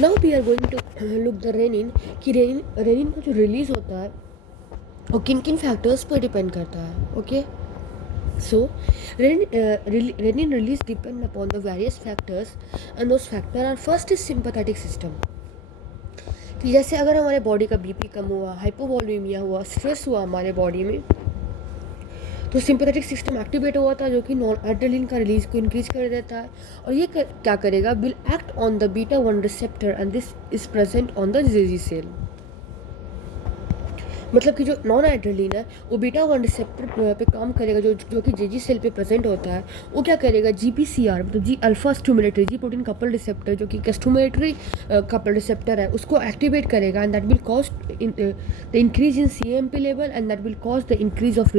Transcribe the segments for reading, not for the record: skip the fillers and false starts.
Now we are going to look the renin कि renin का जो रिलीज होता है वो किन किन फैक्टर्स पर डिपेंड करता है. Okay, so renin release depend upon the various factors, and those factors are first is sympathetic system. कि जैसे अगर हमारे बॉडी का बीपी कम हुआ, हाइपोवॉल्यूमिया हुआ, स्ट्रेस हुआ हमारे बॉडी में, तो सिंपैथेटिक सिस्टम एक्टिवेट हुआ था जो कि नॉन एड्रेनलिन का रिलीज को इंक्रीज कर देता है. और ये क्या करेगा, will act on the beta 1 receptor and this is present on the JG cell. मतलब कि जो नॉन एड्रेनलिन है वो बीटा 1 रिसेप्टर पे काम करेगा जो कि जेजी सेल पे प्रेजेंट होता है. वो क्या करेगा, जीपीसीआर मतलब G alpha stimulatory G protein couple receptor जो कि स्टिमुलेटरी कपल रिसेप्टर है उसको एक्टिवेट करेगा, and that will cause the increase in CMP level, and that will cause the increase of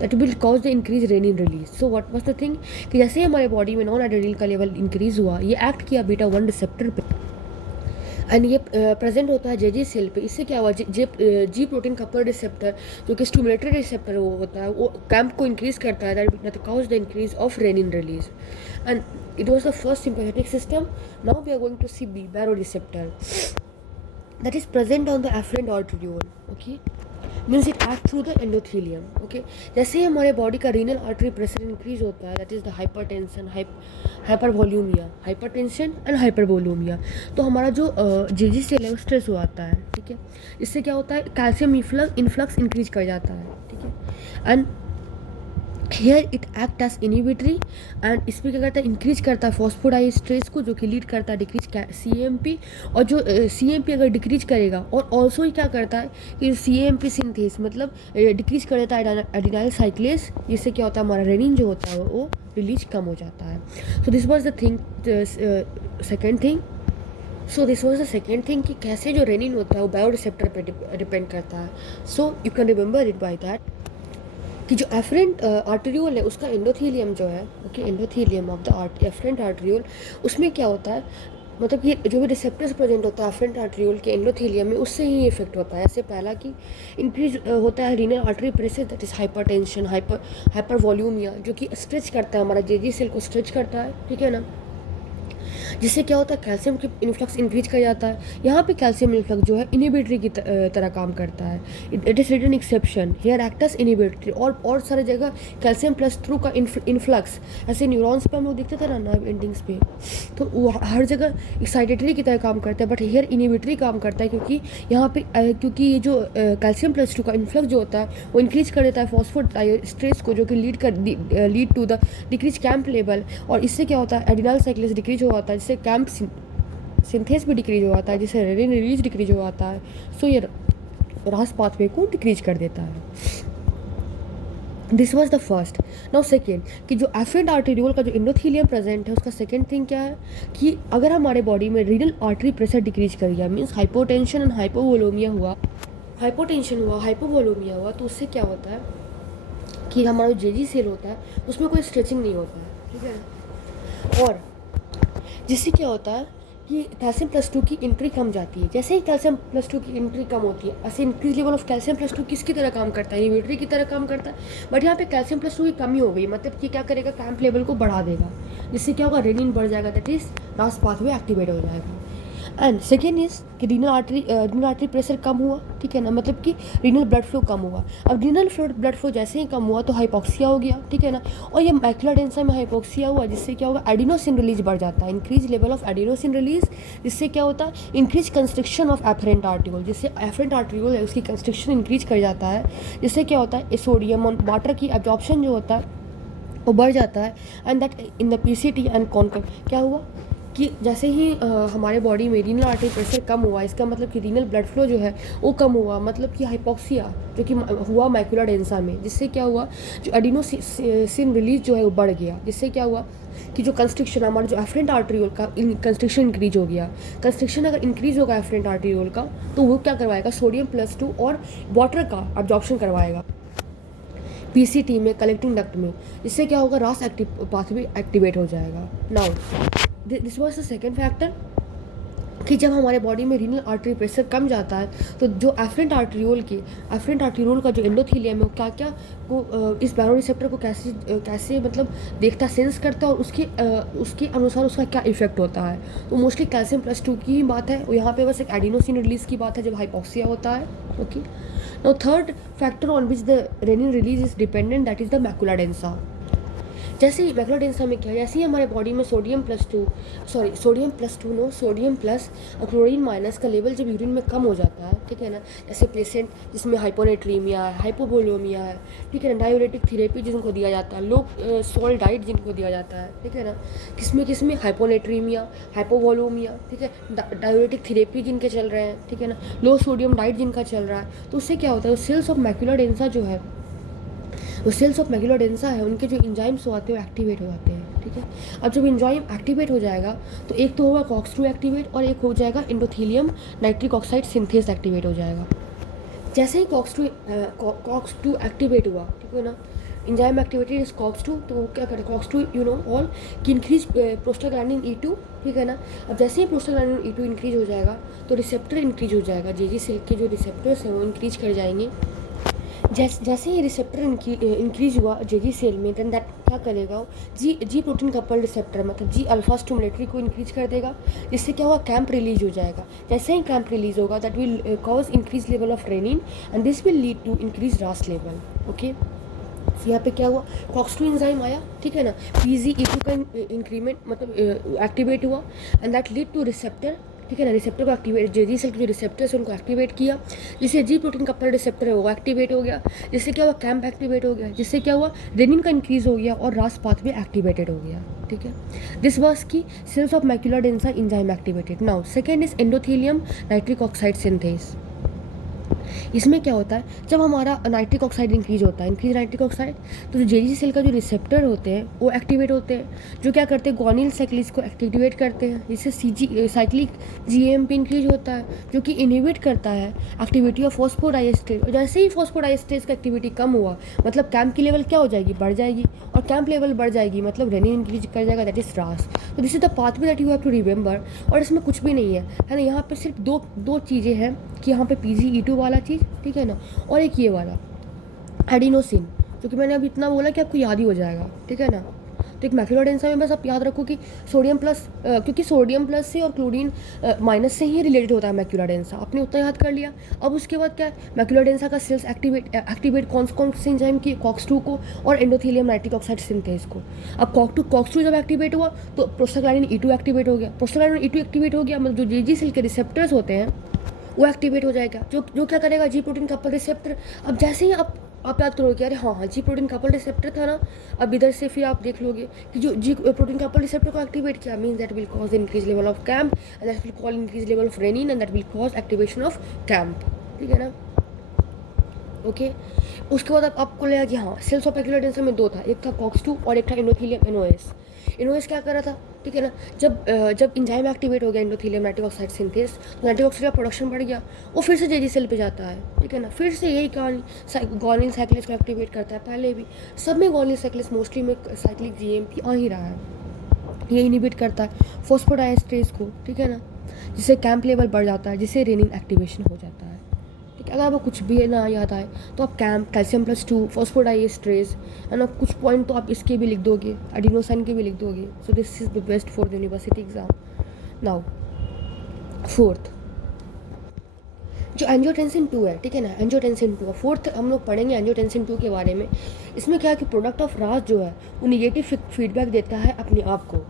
that will cause the increase renin release. So what was the thing कि जैसे ही हमारे body में non adrenaline का level increase हुआ, ये act किया beta 1 receptor पे, एंड ये प्रेजेंट होता है जेजी सेल पे. इससे क्या हुआ, जी प्रोटीन कपल रिसेप्टर जो कि स्टिमुलेटरी रिसेप्टर वो होता है, वो कैंप को इंक्रीज करता है, that cause the increase of renin release. And it was the first sympathetic system. Now we are going to see baro receptor that is present on the afferent arteriole. Okay, means it acts through the endothelium. Okay, जैसे ही हमारे body का renal artery pressure increase होता है, that is the hypertension, hypervolaemia, hypertension and hypervolaemia, तो हमारा जो JG cell है वो स्ट्रेस हो आता है. ठीक है, इससे क्या होता है, कैल्शियम इन्फ्लक्स इंक्रीज कर जाता है. ठीक है, and here it act as inhibitory, and इसमें क्या करता है, इंक्रीज करता है फॉस्फोडाइस्ट्रेस को जो कि लीड करता है डिक्रीज सीएमपी. और जो सीएमपी अगर डिक्रीज करेगा, और ऑल्सो ही क्या करता है कि सीएमपी सिंथेस मतलब डिक्रीज कर देता है एडिनाइल साइक्लेस, जिससे क्या होता है हमारा रेनिन जो होता है वो रिलीज कम हो जाता है. So this was the thing, second thing. So this was the second thing कि कैसे जो रेनिन होता है वो बायो रिसेप्टर पर डिपेंड करता है. So you can remember it by that कि जो एफरेंट आर्टेरियोल है उसका एंडोथीलियम जो है, okay, endothelium of the efferent arteriole, उसमें क्या होता है, मतलब कि जो भी रिसेप्टर्स प्रेजेंट होता है एफरेंट आर्टेरियोल के एंडोथीलियम में, उससे ही इफेक्ट होता है. ऐसे पहला कि इंक्रीज होता है renal artery pressure, that is hypertension, hyper volaemia जो कि स्ट्रेच करता है हमारा जेजी सेल को, स्ट्रेच करता है. ठीक है ना, जिससे क्या होता है कैल्शियम की इन्फ्लक्स इंक्रीज कर जाता है. यहाँ पे कैल्शियम इन्फ्लक्स जो है इनिबिटरी की तरह काम करता है. It is written exception here acts inhibitory. और सारी जगह कैल्शियम प्लस थ्रू का इन्फ्लक्स, ऐसे न्यूरॉन्स पे हम लोग देखते थे ना नर्व एंडिंग्स पे, तो वो हर जगह एक्साइटेटरी की तरह काम करता है, बट हियर इनिबिटरी काम करता है क्योंकि यहाँ पे क्योंकि ये जो कैल्शियम प्लस टू का इन्फ्लक्स जो होता है वो इंक्रीज कर देता है फॉस्फोडाइस्ट्रेस को, जो कि lead to the decrease camp level. और इससे क्या होता है, एडिनल साइक्लेस डिक्रीज हो जाता है, जिससे कैंप सिंथेस भी डिक्रीज हो जाता है, जिससे रेनिन रिलीज डिक्रीज हो जाता है. सो ये रास पाथवे को डिक्रीज कर देता है. This was the first. Now second कि जो एफरेंट आर्टेरियोल का जो एंडोथीलियम प्रेजेंट है उसका सेकेंड थिंग क्या है कि अगर हमारे बॉडी में रीनल आर्टरी प्रेशर डिक्रीज कर गया, मीन्स हाइपोटेंशन एंड हाइपोवोलोमिया हुआ, हाइपोवोलोमिया हुआ, तो उससे क्या होता है कि हमारा जो जेजी सेल होता है उसमें कोई स्ट्रेचिंग नहीं होता है. ठीक है, और जिससे क्या होता है कि कैल्शियम प्लस टू की एंट्री कम जाती है. जैसे ही कैल्शियम प्लस टू की एंट्री कम होती है, ऐसे increase level of calcium plus two किसकी तरह काम करता है, इनिबिटरी की तरह काम करता है. बट यहाँ पे कैल्शियम प्लस टू की कमी हो गई, मतलब कि क्या करेगा, कैंप लेवल को बढ़ा देगा, जिससे क्या होगा, रेनिन बढ़ जाएगा, दैट इज रास पाथवे एक्टिवेट हो जाएगा. एंड सेकेंड इज कि रीनल आर्टरी प्रेशर कम हुआ. ठीक है ना, मतलब कि रीनल ब्लड फ्लो कम हुआ. अब रीनल ब्लड फ्लो जैसे ही कम हुआ तो हाइपोक्सिया हो गया. ठीक है ना, और ये मैकुलर एडेमा में हाइपोक्सिया हुआ, जिससे क्या होगा, एडिनोसिन रिलीज बढ़ जाता है, increase level of adenosine release, जिससे क्या होता है, increase constriction of efferent arteriole, जिससे एफरेंट आर्टेरियोल है उसकी कंस्ट्रिक्शन इंक्रीज कर जाता है, जिससे क्या होता है, सोडियम और वाटर की एब्जॉर्प्शन जो होता है वो बढ़ जाता है. And that in the PCT and conquer क्या हुआ कि जैसे ही हमारे बॉडी में रीनल आर्टरी प्रेशर कम हुआ, इसका मतलब कि रीनल ब्लड फ्लो जो है वो कम हुआ, मतलब कि हाइपोक्सिया जो कि हुआ मैकुलर एडेमा में, जिससे क्या हुआ, जो एडिनोसिन रिलीज जो है वो बढ़ गया, जिससे क्या हुआ कि जो कंस्ट्रिक्शन हमारा जो एफरेंट आर्टेरियोल का कंस्ट्रिक्शन इंक्रीज हो गया. कंस्ट्रिक्शन अगर इंक्रीज होगा एफरेंट आर्टेरियोल का, तो वो क्या करवाएगा, सोडियम प्लस टू और वाटर का एब्जॉर्प्शन करवाएगा पीसीटी में, कलेक्टिंग डक्ट में, जिससे क्या होगा, रास पाथवे एक्टिवेट हो जाएगा. Now this was the second factor. कि जब हमारे बॉडी में रीनल आर्टरी प्रेशर कम जाता है तो जो एफरेंट आर्टरियोल का जो एंडोथीलियम है वो क्या क्या वो इस बैरो रिसेप्टर को कैसे कैसे मतलब देखता सेंस करता है और उसके अनुसार उसका क्या इफेक्ट होता है। तो मोस्टली कैल्शियम +2 की ही बात है और यहाँ पे बस एक एडिनोसिन रिलीज की बात है जब हाइपोक्सिया होता है। Okay, now third factor on which the rennin release is dependent, that is the macula densa. जैसे ही मैकुला डेंसा में क्या है, जैसे ही हमारे बॉडी में सोडियम प्लस क्लोरीन माइनस का लेवल जब यूरिन में कम हो जाता है, ठीक है ना, जैसे पेशेंट जिसमें हाइपोनेट्रीमिया है, हाइपोवोलेमिया है, ठीक है ना, डायूरेटिक थेरेपी जिनको दिया जाता है, लो सॉल्ट डाइट जिनको दिया जाता है, ठीक है ना, किसमें हाइपोनेट्रीमिया, हाइपोवोलेमिया, ठीक है, डायूरेटिक थेरेपी जिनके चल रहे हैं, ठीक है ना, लो सोडियम डाइट जिनका चल रहा है, तो उससे क्या होता है, सेल्स ऑफ मैकुला डेंसा जो है, वो सेल्स ऑफ मैकुला डेंसा है, उनके जो इंजाइम्स होते हैं वो एक्टिवेट हो जाते हैं। ठीक है, अब जब इंजाइम एक्टिवेट हो जाएगा तो एक तो होगा COX-2 एक्टिवेट और एक हो जाएगा endothelium nitric oxide synthase activate हो जाएगा। जैसे ही COX-2 एक्टिवेट हुआ, ठीक है ना, इंजाइम एक्टिवेटेड इज COX-2, तो क्या करे COX-2 ऑल कि इंक्रीज प्रोस्टाग्लैंडिन E2, ठीक है ना। अब जैसे ही प्रोस्टाग्लैंडिन E2 इंक्रीज हो जाएगा तो रिसेप्टर इंक्रीज हो जाएगा, जेजी सेल के जो रिसेप्टर्स हैं वो इंक्रीज कर जाएंगे। जैसे ही रिसेप्टर इंक्रीज हुआ जेजी सेल में, देन दैट क्या करेगा, जी प्रोटीन कपल रिसेप्टर मतलब जी अल्फा स्टिमुलेटरी को इंक्रीज कर देगा, जिससे क्या हुआ कैंप रिलीज हो जाएगा। जैसे ही कैंप रिलीज होगा that will cause increase level of renin and this will lead to increase RAS level. Okay, यहाँ पे क्या हुआ, COX-2 एंजाइम आया, ठीक है ना, PGE2 का इंक्रीमेंट मतलब एक्टिवेट हुआ and that lead two receptor, ठीक है ना, रिसेप्टर को एक्टिवेट, जेजी सेल के जो रिसेप्टर्स है उनको एक्टिवेट किया, जिससे जी प्रोटीन कपल रिसेप्टर है वो एक्टिवेट हो गया, जिससे क्या हुआ कैंप एक्टिवेट हो गया, जिससे क्या हुआ रेनिन का इंक्रीज हो गया और रास पाथवे एक्टिवेटेड हो गया। ठीक है, this was the cells of macula densa enzyme activated. Now second is endothelium nitric oxide synthase. इसमें क्या होता है, जब हमारा नाइट्रिक ऑक्साइड इंक्रीज होता है, इंक्रीज नाइट्रिक ऑक्साइड, तो जो जेजी सेल का जो रिसेप्टर होते हैं वो एक्टिवेट होते हैं, जो क्या करते हैं ग्वानिल साइक्लिस को एक्टिवेट करते हैं, जिससे साइक्लिक GAMP इंक्रीज होता है जो कि इनहिबिट करता है एक्टिविटी ऑफ फॉस्फोडाइएस्टेरेज। और जैसे ही फॉस्फोडाइएस्टेरेज का एक्टिविटी कम हुआ मतलब कैंप की लेवल क्या हो जाएगी, बढ़ जाएगी, और कैंप लेवल बढ़ जाएगी मतलब रेनिन इंक्रीज कर जाएगा, दैट इज रास। तो this is the pathway that you have to remember. और इसमें कुछ भी नहीं है ना, यहाँ पर सिर्फ दो चीज़ें हैं कि यहाँ पे PGE2 वाला चीज़, ठीक है ना, और एक ये वाला एडिनोसिन, जो कि मैंने अभी इतना बोला कि आपको याद ही हो जाएगा, ठीक है ना। तो एक मैकुला डेंसा में बस आप याद रखो कि सोडियम प्लस, क्योंकि सोडियम प्लस से और क्लोरीन माइनस से ही रिलेटेड होता है मैकुला डेंसा, आपने उतना याद कर लिया। अब उसके बाद क्या है, मैकुला डेंसा का सेल्स एक्टिवेट कौन से एंजाइम की, COX-2 को और एंडोथेलियम नाइट्रिक ऑक्साइड सिंथेस को। अब COX-2 जब एक्टिवेट हुआ तो प्रोस्टाग्लैंडिन E2 एक्टिवेट हो गया, प्रोस्टाग्लैंडिन E2 एक्टिवेट हो गया मतलब जो जेजी सेल के रिसेप्टर्स होते हैं वो एक्टिवेट हो जाएगा, जो क्या करेगा जी प्रोटीन कपल रिसेप्टर। अब जैसे ही आप याद करोगे अरे हाँ जी प्रोटीन कपल रिसेप्टर था ना, अब इधर से फिर आप देख लोगे कि जो जी प्रोटीन कपल रिसेप्टर को एक्टिवेट किया means that will cause increase level of camp and that will call increase level of renin and that will cause activation of camp. ठीक है ना, ओके। उसके बाद आपको लगा कि हाँ सेल्स ऑफ मैकुला डेंसा में दो था, एक था COX-2 और एक था एंडोथेलियम NOS क्या कर रहा था, ठीक है ना, जब इंजाइम एक्टिवेट हो गया एंडोथेलियम नाइट्रिक ऑक्साइड सिंथेस, तो नाइट्रिक ऑक्साइड का प्रोडक्शन बढ़ गया, वो फिर से जेजी सेल पे जाता है, ठीक है ना, फिर से यही कहानी ग्वानिल साइक्लिस को एक्टिवेट करता है। पहले भी सब में ग्वानिल साइक्लिस, मोस्टली में साइक्लिक GMP आ ही रहा है, ये इनहिबिट करता है फॉस्फोडाइएस्टेरेज को, ठीक है ना, जिससे कैंप लेवल बढ़ जाता है, जिससे रेनिन एक्टिवेशन हो जाता है। ठीक है, अगर आपको कुछ भी ना याद आए तो आप कैल्शियम +2 फॉस्फोडाइएस्टेरेज है ना, कुछ पॉइंट तो आप इसके भी लिख दोगे, एडिनोसाइन के भी लिख दोगे। So this is the best for the university exam. Now fourth जो एंजियोटेंसिन 2 है, ठीक है ना, एंजियोटेंसिन 2 फोर्थ हम लोग पढ़ेंगे एंजियोटेंसिन 2 के बारे में। इसमें क्या है कि प्रोडक्ट ऑफ रास जो है वो निगेटिव फीडबैक देता है अपने आप को,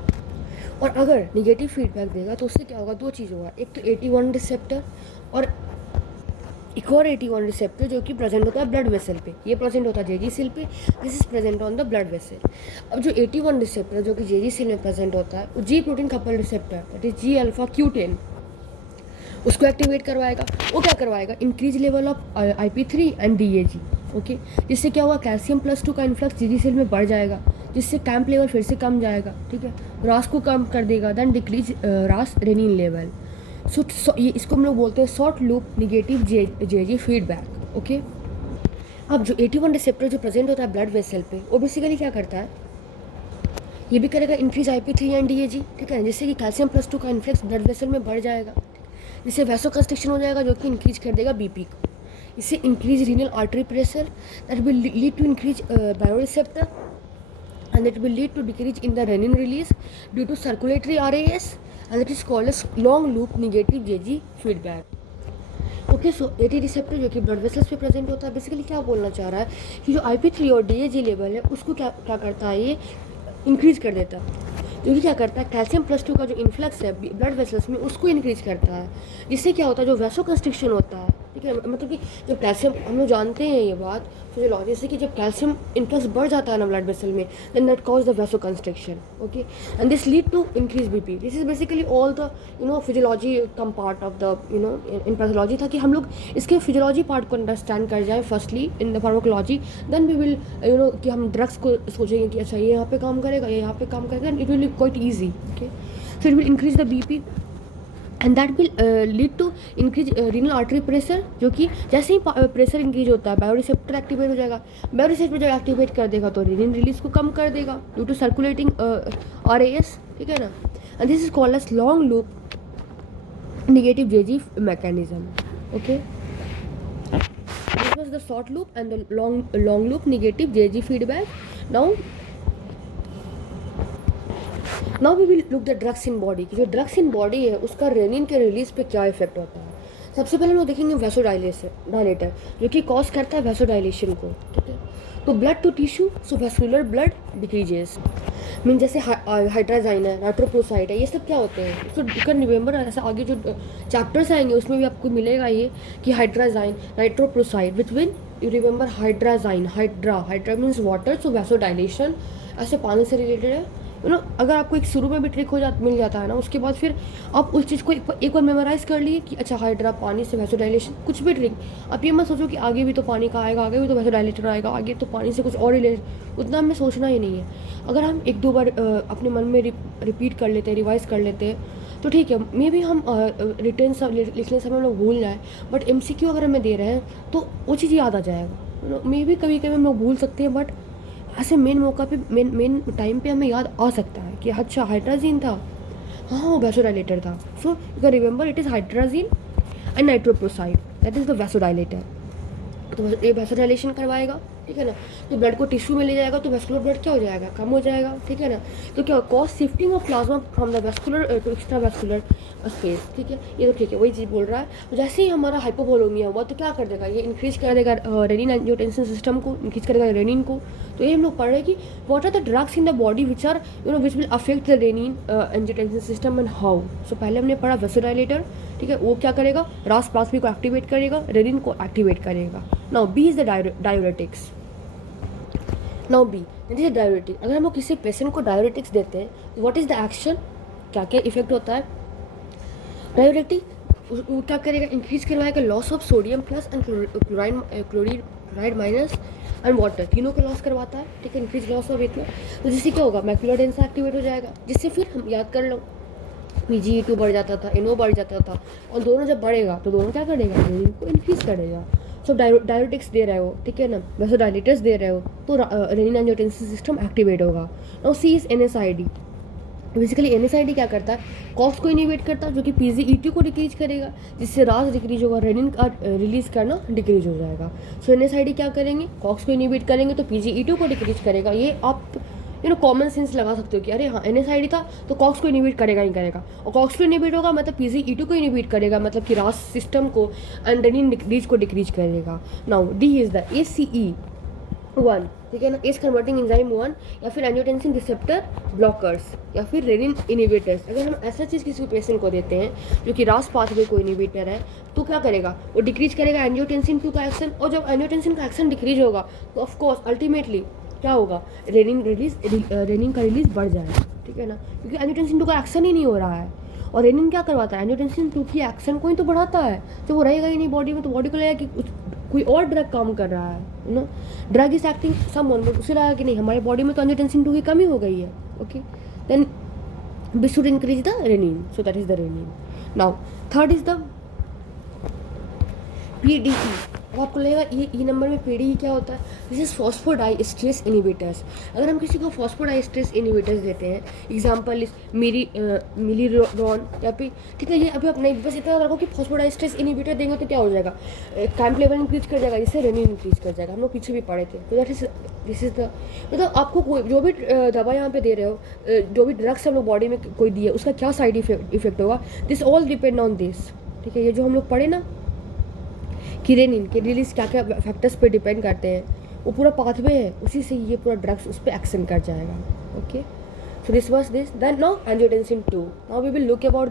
और अगर निगेटिव फीडबैक देगा तो उससे क्या होगा, दो चीज़ होगा, एक तो AT1 रिसेप्टर और एक और AT1 रिसेप्टर जो कि प्रेजेंट होता है ब्लड वेसल पे, ये प्रेजेंट होता है जेजी सेल पे, this is present on the blood vessel. अब जो AT1 रिसेप्टर जो कि जेजी सेल में प्रेजेंट होता है वो G protein couple receptor that is G alpha Q10 उसको एक्टिवेट करवाएगा। वो क्या करवाएगा, increase level of IP3 and DAG, okay, जिससे क्या हुआ कैल्शियम +2 का इन्फ्लक्स जेजी सेल में बढ़ जाएगा, जिससे कैंप लेवल फिर से कम जाएगा, ठीक है, रास को कम कर देगा, देन डिक्रीज रास रेनिन लेवल। सो ये इसको हम लोग बोलते हैं शॉर्ट लूप निगेटिव जेजी फीडबैक, ओके। अब जो AT1 रिसेप्टर जो प्रेजेंट होता है ब्लड वेसल पे, वो बेसिकली क्या करता है, ये भी करेगा इंक्रीज IP3 एंड DAG, ठीक है, जिससे कि कैल्शियम +2 का इन्फ्लक्स ब्लड वेसल में बढ़ जाएगा, जिससे वैसोकंस्ट्रिक्शन हो जाएगा जो कि इंक्रीज कर देगा BP को। इससे increase renal artery pressure, that will lead to increase bioreceptor and it will lead to decrease in the renin release due to circulatory RAS, and it is called as long loop negative JG feedback. Okay, so AT receptor जो कि blood vessels पे present होता है, basically क्या बोलना चाह रहा है कि जो IP3 और DAG लेवल है उसको क्या क्या करता है, ये इंक्रीज़ कर देता है, जो कि क्या करता है कैल्शियम +2 का जो इन्फ्लक्स है ब्लड वेसल्स में उसको इंक्रीज़ करता है, जिससे क्या होता है जो वैसोकंस्ट्रिक्शन होता है, ठीक है, मतलब कि जब कैल्शियम, हम लोग जानते हैं ये बात फिजियोलॉजी से कि जब कैल्शियम इन्फ्लक्स बढ़ जाता है ना ब्लड वेसल में, then that cause the vasoconstriction, okay, and this lead to increase BP। This is basically all the physiology come part of the in pathology था कि हम लोग इसके फिजियोलॉजी पार्ट को अंडरस्टैंड कर जाए firstly in the pharmacology, then we will कि हम ड्रग्स को सोचेंगे कि अच्छा ये यहाँ पे काम करेगा, ये यहाँ पे काम करेगा, and it will be quite easy, okay, so it will increase the BP and that will lead to increase renal artery pressure, जो कि जैसे ही प्रेशर इंक्रीज होता है बायोरिसेप्टर एक्टिवेट हो जाएगा, बायोरिसेप्टर जब एक्टिवेट कर देगा तो रीनिन रिलीज को कम कर देगा ड्यू टू सर्कुलेटिंग RAS, ठीक है ना, and this is called as long loop negative JG mechanism, okay, this was the short loop and the long loop negative JG feedback. Now we will look the drugs in body, कि जो drugs in body है उसका rennin के release पे क्या effect होता है। सबसे पहले हम लोग देखेंगे वैसोडाइलेटर, जो कि कॉज करता है वैसोडाइलेशन को, ठीक है, तो blood to tissue, so vascular blood decreases, mean जैसे हाइड्राजाइन है, नाइट्रोप्रोसाइड है, ये सब क्या होते हैं, सो यू कैन रिमेंबर, ऐसा आगे जो चैप्टर्स आएंगे उसमें भी आपको मिलेगा ये कि hydrazine, nitroprusside, which when you remember hydrazine, hydra means water, so vasodilation ऐसे पानी से रिलेटेड है, अगर आपको एक शुरू में भी ट्रिक मिल जाता है ना, उसके बाद फिर आप उस चीज़ को एक बार मेमोराइज कर लिए कि अच्छा हाइड्रा पानी से वैसोडाइलेशन, कुछ भी ट्रिक, आप ये मत सोचो कि आगे भी तो पानी का आएगा, आगे भी तो वैसोडाइलेटर आएगा, आगे तो पानी से कुछ और रिलेटेड, उतना हमें सोचना ही नहीं है। अगर हम एक दो बार अपने मन में रिपीट कर लेते हैं, रिवाइज कर लेते हैं तो ठीक है, मे भी हम रिटर्न सब लिखने समय हम लोग भूल जाएँ, बट MCQ अगर हमें दे रहे हैं तो वो चीज़ याद आ जाएगा। मे भी कभी कभी हम लोग भूल सकते हैं, बट ऐसे मेन मौका पे मेन टाइम पे हमें याद आ सकता है कि अच्छा हाइड्राजीन था, हाँ वो वैसोडाइलेटर था, सो you can remember it is hydrazine and nitroprusside, that is the vasodilator. तो ये वैसोडाइलेशन करवाएगा, ठीक है ना, तो ब्लड को टिश्यू में ले जाएगा तो वैस्कुलर ब्लड क्या हो जाएगा, कम हो जाएगा, ठीक है ना, तो क्या cause shifting of plasma from the vascular to extra vascular space, ठीक है, ये तो ठीक है, वही चीज़ बोल रहा है। तो जैसे ही हमारा हाइपोवोलेमिया हुआ तो क्या कर देगा, ये इंक्रीज कर देगा रेनिन एंजियोटेंसिन सिस्टम को, इंक्रीज करेगा रेनिन को। तो ये हम लोग पढ़ रहे हैं कि what are the drugs in the body which are which will affect the renin angiotensin system and how. So पहले हमने पढ़ा वैसोडाइलेटर, ठीक है, वो क्या करेगा, रास पाथवे को एक्टिवेट करेगा, रेनिन को एक्टिवेट करेगा। Now B is the diuretics. Now B this is diuretic. अगर हम लोग किसी पेशेंट को डायूरेटिक्स देते हैं, व्हाट इज द एक्शन, क्या क्या इफेक्ट होता है। डायूरेटिक वो क्या करेगा, इंक्रीज करवाएगा loss of sodium plus and chloride minus and water, तीनों का लॉस करवाता है, ठीक है, इंक्रीज लॉस ऑफ इतना। तो जिससे क्या होगा, मैक्युलर डेंसा एक्टिवेट हो जाएगा, जिससे फिर हम याद कर लो PGE2 बढ़ जाता था, NO बढ़ जाता था, और दोनों जब बढ़ेगा तो दोनों क्या करेगा, इनको इंक्रीज करेगा। सो डायूरेटिक्स दे रहे हो, ठीक है ना, वैसोडाइलेटर्स दे रहे हो, तो रेनिन एंजियोटेंसिन सिस्टम एक्टिवेट होगा। Now C is NSAID। Basically NSAID क्या करता है, कॉक्स को इनिवेट करता है, जो कि PGE2 को डिक्रीज करेगा, जिससे रास डिक्रीज होगा, रेनिन का रिलीज करना डिक्रीज हो जाएगा। सो NSAID क्या करेंगे, कॉक्स को इनिवेट करेंगे तो PGE2 को डिक्रीज करेगा। ये आप कॉमन सेंस लगा सकते हो कि अरे हाँ NSAID था तो कॉक्स को इनिवेट करेगा ही करेगा, और कॉक्स को इनिवेट होगा मतलब PGE2 को इनिवेट करेगा, मतलब कि रास सिस्टम को एंड रेनिन डिक्रीज को डिक्रीज करेगा। Now D is the ACE1, ठीक है ना, एज कन्वर्टिंग एंजाइम 1, या फिर एंजियोटेंसिन रिसेप्टर ब्लॉकर्स, या फिर रेनिन इनिवेटर्स। अगर हम ऐसा चीज़ किसी पेशेंट को देते हैं जो कि रास पाथवे को इनिवेटर है, तो क्या करेगा, वो डिक्रीज करेगा एंजियोटेंसिन 2 का एक्शन, और जब एंजियोटेंसिन का एक्शन डिक्रीज होगा तो ऑफकोर्स अल्टीमेटली क्या होगा, रेनिन का रिलीज बढ़ जाएगा, ठीक है ना, क्योंकि एंजियोटेंसिन 2 का एक्शन ही नहीं हो रहा है। और रेनिन क्या करवाता है, एंजियोटेंसिन 2 की एक्शन को ही तो बढ़ाता है, जब वो रहेगा ही नहीं बॉडी में तो बॉडी को लगेगा कि कोई और ड्रग काम कर रहा है, drug is acting someone, but उसे लगा कि नहीं हमारे बॉडी में तो एंजियोटेंसिन 2 की कमी हो गई है, okay, then we should increase the renin, so that is the renin. Now third is the PDE, अब आपको लगेगा ये नंबर में PDE क्या होता है? This is phosphodiesterase inhibitors. अगर हम किसी को फॉस्फोडाइएस्ट्रेस इनहिबिटर्स देते हैं, एग्जांपल इस मिलीरॉन या फिर, ठीक है, ये अभी आप नहीं, बस इतना रखो कि फॉस्फोडाइएस्ट्रेस इनहिबिटर देंगे तो क्या हो जाएगा, कैम्प लेवल इंक्रीज कर जाएगा, जिससे रेनिन इंक्रीज कर जाएगा। हम लोग पीछे भी पढ़े थे। तो that is this is the, मतलब आपको कोई जो भी दवा यहाँ पे दे रहे हो, जो भी ड्रग्स हम लोग बॉडी में कोई दिए, उसका क्या साइड इफेक्ट होगा, this all depend on this. ठीक है, ये जो हम लोग पढ़े ना कि रेनिन के रिलीज क्या क्या फैक्टर्स पे डिपेंड करते हैं, वो पूरा पाथवे है, उसी से ये पूरा ड्रग्स उस पर एक्शन कर जाएगा। Okay, so this was this, then now angiotensin 2, now we will look about